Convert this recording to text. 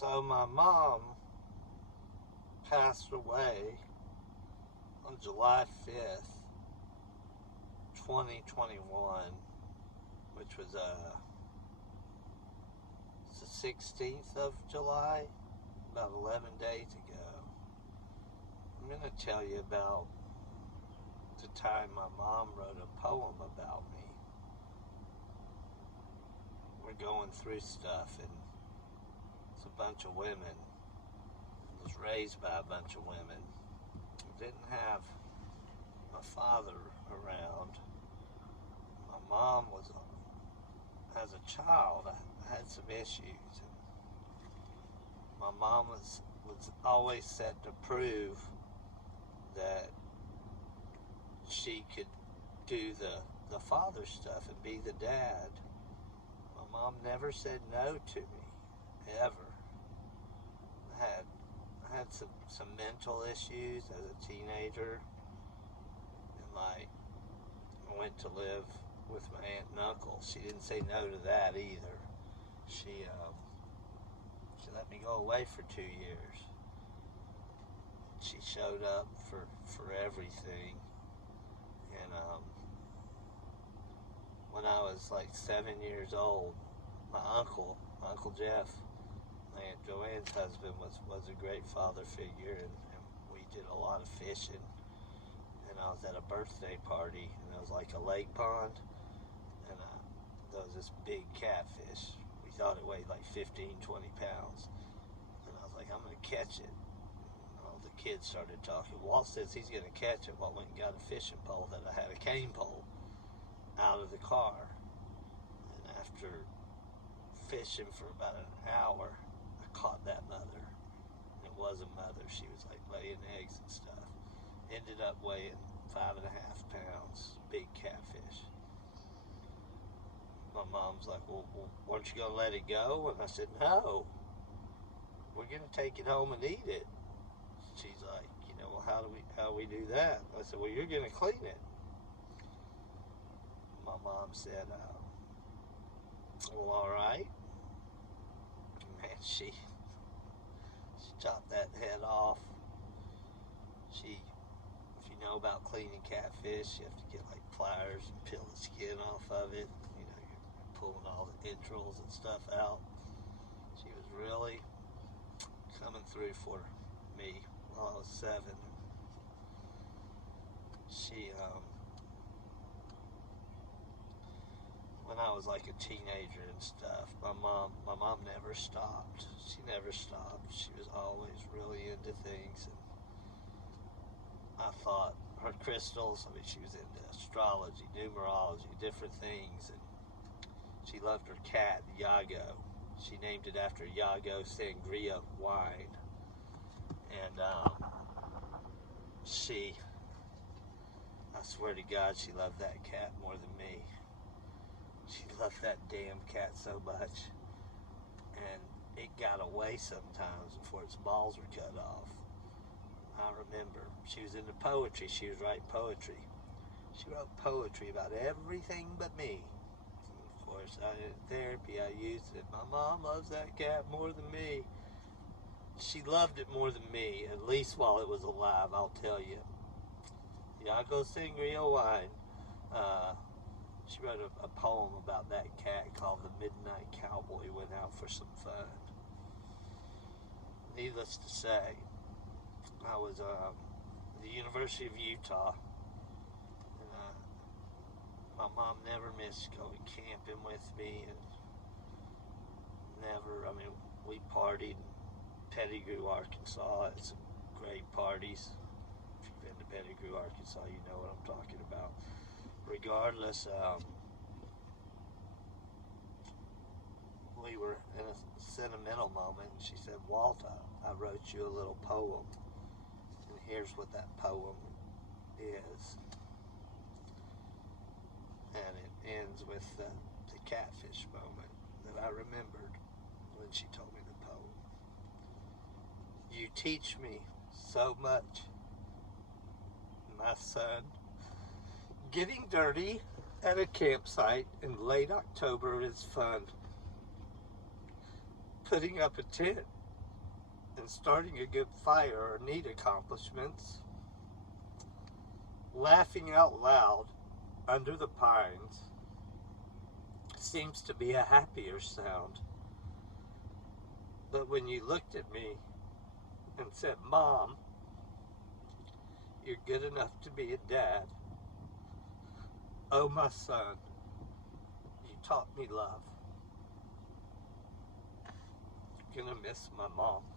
So my mom passed away on July 5th, 2021, which was the 16th of July, about 11 days ago. I'm going to tell you about the time my mom wrote a poem about me. We're going through stuff, and it's a bunch of women. I was raised by a bunch of women. I didn't have my father around. My mom was, as a child, I had some issues. My mom was always set to prove that she could do the father stuff and be the dad. My mom never said no to me, ever. I had some mental issues as a teenager, and I went to live with my aunt and uncle. She didn't say no to that either. She let me go away for 2 years. She showed up for everything. And when I was like 7 years old, my Uncle Jeff, my Aunt Joanne's husband, was a great father figure, and we did a lot of fishing. And I was at a birthday party, and there was like a lake pond, and there was this big catfish. We thought it weighed like 15, 20 pounds. And I was like, I'm going to catch it. And all the kids started talking. Walt says he's going to catch it. Walt went and got a fishing pole that I had a cane pole out of the car. And after fishing for about an hour, I caught that mother. And it was a mother. She was like laying eggs and stuff. Ended up weighing 5.5 pounds. Big catfish. My mom's like, well, weren't you going to let it go? And I said, no. We're going to take it home and eat it. She's like, well, how do we do that? I said, well, you're going to clean it. My mom said, well, all right. Man, she chopped that head off. If you know about cleaning catfish, you have to get like pliers and peel the skin off of it. You're pulling all the entrails and stuff out. She was really coming through for me while I was 7. She, when I was like a teenager and stuff, my mom never stopped. She never stopped. She was always really into things, and I thought her crystals, she was into astrology, numerology, different things, and she loved her cat, Yago. She named it after Yago Sangria wine. And I swear to God, she loved that cat more than me. She loved that damn cat so much. And it got away sometimes before its balls were cut off. I remember she was into poetry. She was writing poetry. She wrote poetry about everything but me. Of course, in therapy, I used it. My mom loves that cat more than me. She loved it more than me, at least while it was alive, I'll tell you. Yago Sangria wine. She wrote a poem about that cat called The Midnight Cowboy Went Out for Some Fun. Needless to say, I was at the University of Utah, and my mom never missed going camping with me, and we partied in Pettigrew, Arkansas, at some great parties. If you've been to Pettigrew, Arkansas, you know what I'm talking about. Regardless, we were in a sentimental moment, and she said, Walt, I wrote you a little poem, and here's what that poem is. And it ends with the catfish moment that I remembered when she told me the poem. You teach me so much, my son. Getting dirty at a campsite in late October is fun. Putting up a tent and starting a good fire are neat accomplishments. Laughing out loud under the pines seems to be a happier sound. But when you looked at me and said, "Mom, you're good enough to be a dad. Oh, my son, you taught me love." Gonna miss my mom.